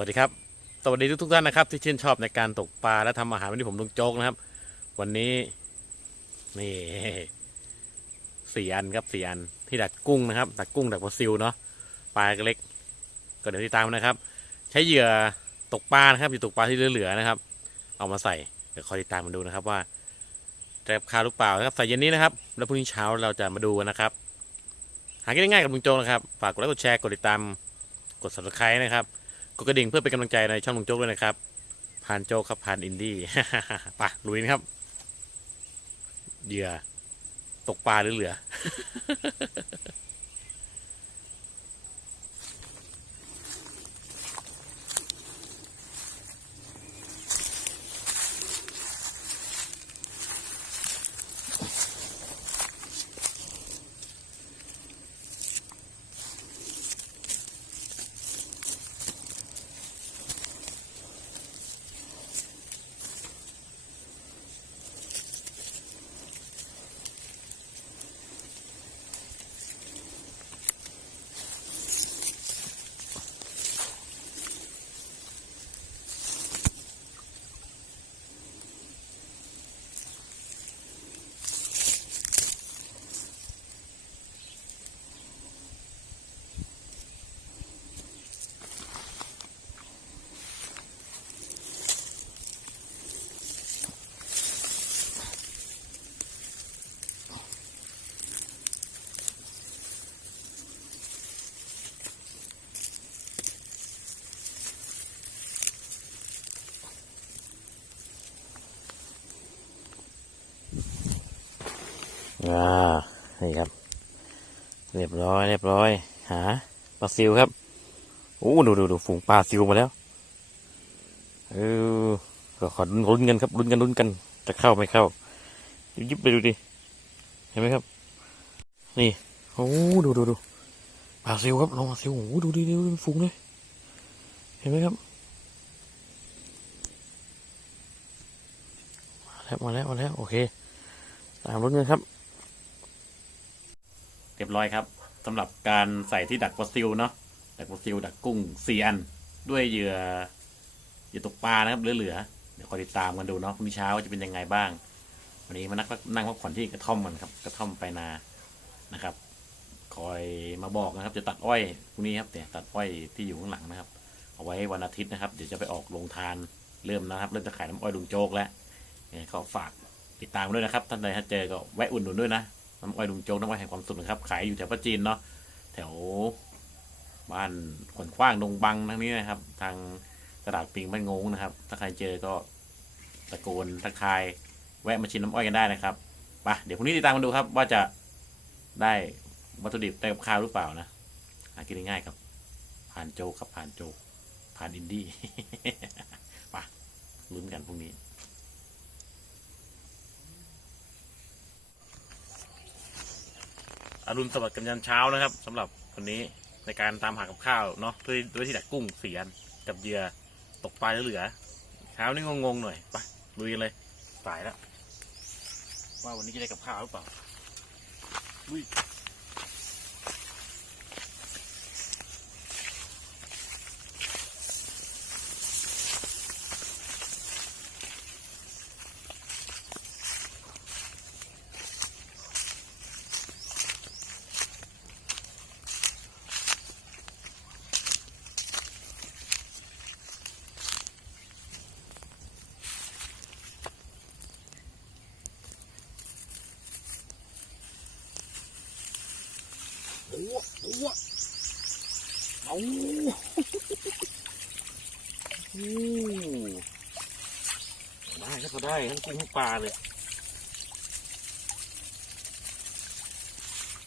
วัสดีครับสวัสดีทุกๆท่านนะครับ ที่ชื่นชอบในการตกปลาและทำอาหารวันนี้ผมลุงโจ๊กนะครับ วันนี้นี่สี่อันครับสี่อันที่ดักกุ้งนะครับดักกุ้งดักปลาซิวเนาะปลาเล็กก็เดี๋ยวติดตามนะครับ ใช้เหยื่อตกปลานะครับอยู่ตกปลาที่เหลือๆนะครับ เอามาใส่เดี๋ยวคอยติดตามมาดูนะครับว่าจะคาหรือเปล่านะครับใส่เย็นนี้นะครับ แล้วพรุ่งนี้เช้าเราจะมาดูนะครับ หากินง่ายกับลุงโจ๊กนะครับฝากกดไลค์กดแชร์กดติดตามกด subscribe นะครับ กดกระดิ่งเพื่อเป็นกำลังใจในช่องลุงโจ๊กด้วยนะครับผ่านโจ๊กครับผ่านอินดี้ปะลุยนะครับเหยื่อตกปลาหรือเหลือ อ่านี่ครับ เรียบร้อย เรียบร้อย หาปลาซิวครับโอ้ดูดูดูฝูงปลาซิวมาแล้วเออก็ขอลุ้นกันครับลุ้นกันลุ้นกัน จะเข้าไม่เข้า ยิบไปดูดิ เห็นไหมครับ นี่โอ้ดูดูดูปลาซิวครับลองปลาซิวโอ้ดูดิดูฝูงเลยเห็นไหมครับมาแล้วมาแล้วมาแล้วโอเค ตามลุ้นกันครับ เรียบร้อยครับสำหรับการใส่ที่ดักปลาซิวเนาะดักปลาซิวดักกุ้งสี่อัน ด้วยเหยื่อเหยื่อตกปลานะครับเหลือๆเดี๋ยวคอยติดตามกันดูเนาะพรุ่งนี้เช้าจะเป็นยังไงบ้าง วันนี้มานักนั่งพักผ่อนที่กระท่อมมันครับ กระท่อมไปนานะครับ คอยมาบอกนะครับ จะตัดอ้อยพรุ่งนี้ครับเนี่ยตัดอ้อยที่อยู่ข้างหลังนะครับ เอาไว้วันอาทิตย์นะครับ เดี๋ยวจะไปออกโรงทานเริ่มนะครับ เริ่มจะขายน้ำอ้อยลุงโจ๊กแล้วเนี่ยก็ฝากติดตามด้วยนะครับท่านใดถ้าเจอก็แวะอุ่นหนุนด้วยนะ น้ำอ้อยลุงโจ๊กน้ำอ้อยแห่งความสุขนะครับขายอยู่แถวพระจีนเนาะแถวบ้านขนขว้างดงบังทั้งนี้นะครับ ทางตลาดปิงบ้านงงนะครับ ถ้าใครเจอก็ตะโกนทักทาย แวะมาชิมน้ำอ้อยกันได้นะครับไปเดี๋ยวพรุ่งนี้ติดตามกันดูครับ ว่าจะได้วัตถุดิบได้กับข้าวหรือเปล่านะหากินง่ายครับ ผ่านโจ๊กครับผ่านโจ๊กผ่านอินดี้ไปลุ้นกันพรุ่งนี้ อรุณสวัสดิ์กันยันเช้านะครับสำหรับวันนี้ในการตามหากับข้าวเนาะด้วยด้วยที่ดักกุ้งเสียนกับเหยื่อตกปลาเหลือเช้านี่งงๆหน่อยไปลุยกันเลยสายแล้วว่าวันนี้จะได้กับข้าวหรือเปล่าลุย อ้โหเอาโอ้ได้ก็ได้ทั้งกุ้งทั้งปลาเลย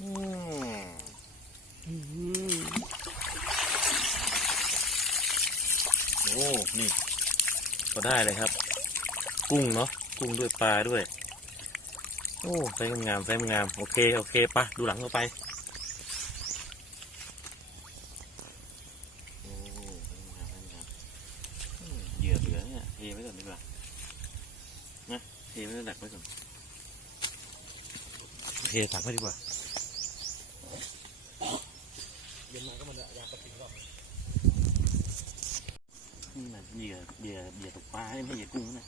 อืมอืมโอ้ นี่ ก็ได้เลยครับ กุ้งเนาะ กุ้งด้วยปลาด้วย โอ้ไซส์งามไซส์งาม โอเค โอเคปะดูหลังเข้าไป โอ้ไซส์งามไซส์งามอืมเหยื่อเหลือเนี่ยเทไว้ก่อน ดีกว่านะเทไว้ดักไว้ก่อนเทตักไว้ดีกว่าเย็นมาก็มันยาปฏิบัติเหยื่อเหยื่อตกปลาไม่เหยื่อกุ้งนะ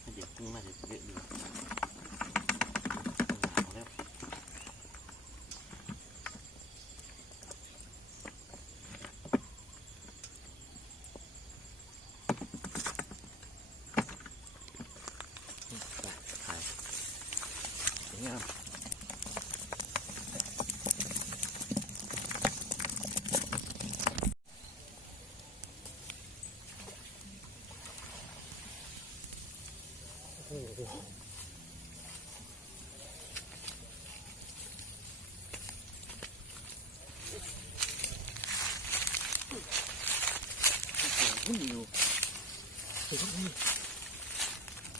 ให้เหยื่อกุ้งน่าจะเยอะดีเอาแล้วถ่ายสวยงาม หุ้ยอยู่เฮ้ย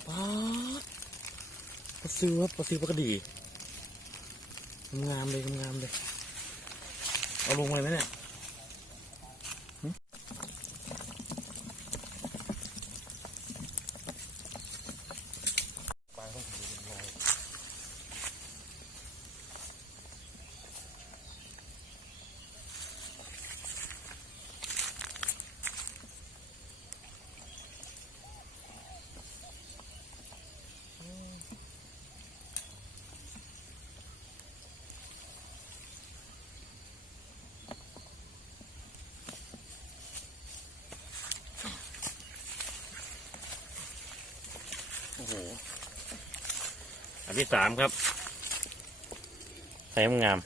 ป๊าดปลาซิวครับปลาซิวปลากระดีงามเลยงามเลย เอาลงไปไหมเนี่ยหึปลาต้องถือเป็นไง โอ้โหอันที่สามครับใส่งาม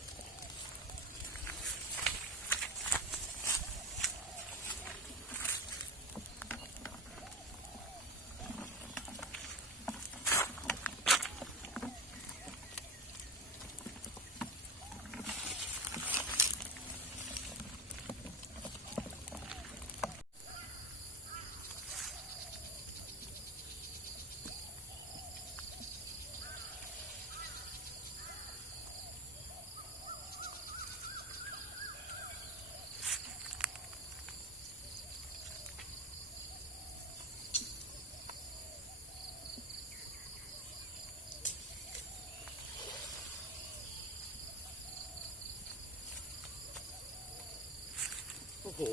ห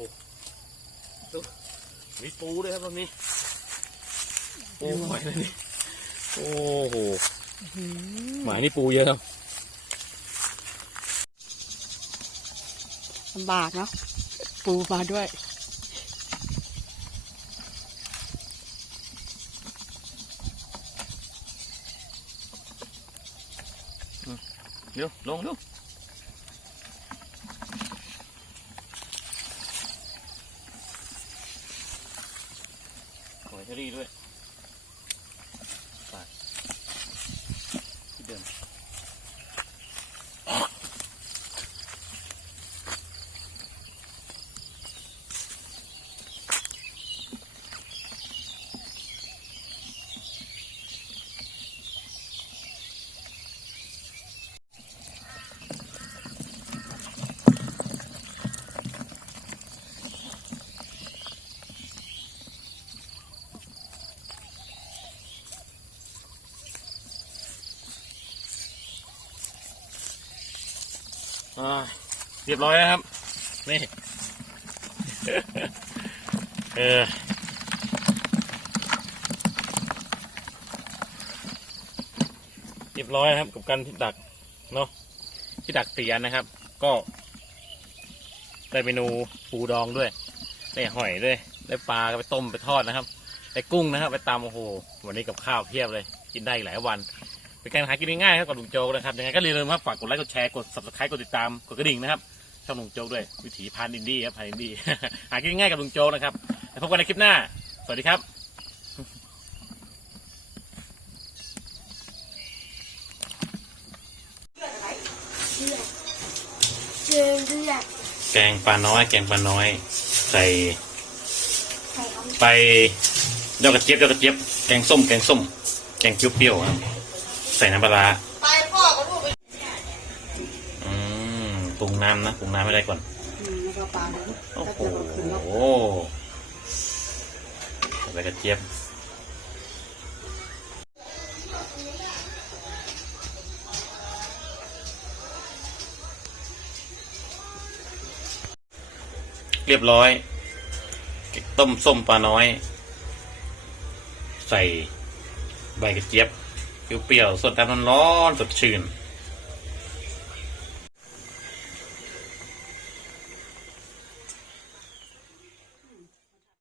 ดูมีปูด้วยครับตรงนี้ปูหอยเลยนี่โอ้โหหมายนี่ปูเยอะครับลำบากเนาะปูมาด้วยเร็วลงเร็ วหอยเชอรี่ด้วยไปที่เดิมอ่า เรียบร้อยแล้วครับ นี่เออเรียบร้อยนะครับ กับการที่ดักเนาะที่ดักเตียนนะครับ ก็ได้เมนูปูดองด้วยได้หอยด้วยได้ปลาไปต้มไปทอดนะครับได้กุ้งนะครับ ไปตำโอ้โหวันนี้กับข้าวเพียบเลย กินได้อีกหลายวัน เป็นการหากินง่ายๆครับกับลุงโจกนะครับยังไงก็อย่าลืมครับฝากกดไลค์กดแชร์กด subscribe กดติดตามกดกระดิ่งนะครับช่องลุงโจกด้วยวิถีพานอินดี้ครับพานอินดี้ หากินง่ายๆกับลุงโจกนะครับแล้วพบกันในคลิปหน้า สวัสดีครับเลือดเลือดแกงปลาน้อย แกงปลาน้อย ใส่ใส่ของไปยอดกระเจี๊ยบยอดกระเจี๊ยบแกงส้มแกงส้ม แกงเปรี้ยวๆครับ ใส่น้ำปลาร้าไปพ่อกับลูกไปอืมปรุงน้ำนะปรุงน้ำไม่ได้ก่อนแล้วก็ปลาเลยโอ้โหใส่ไปกระเจี๊ยบเรียบร้อย ต้มส้มปลาน้อย ใส่ใบกระเจี๊ยบ เปรี้ยวๆสดน้ำร้อนๆสดชื่น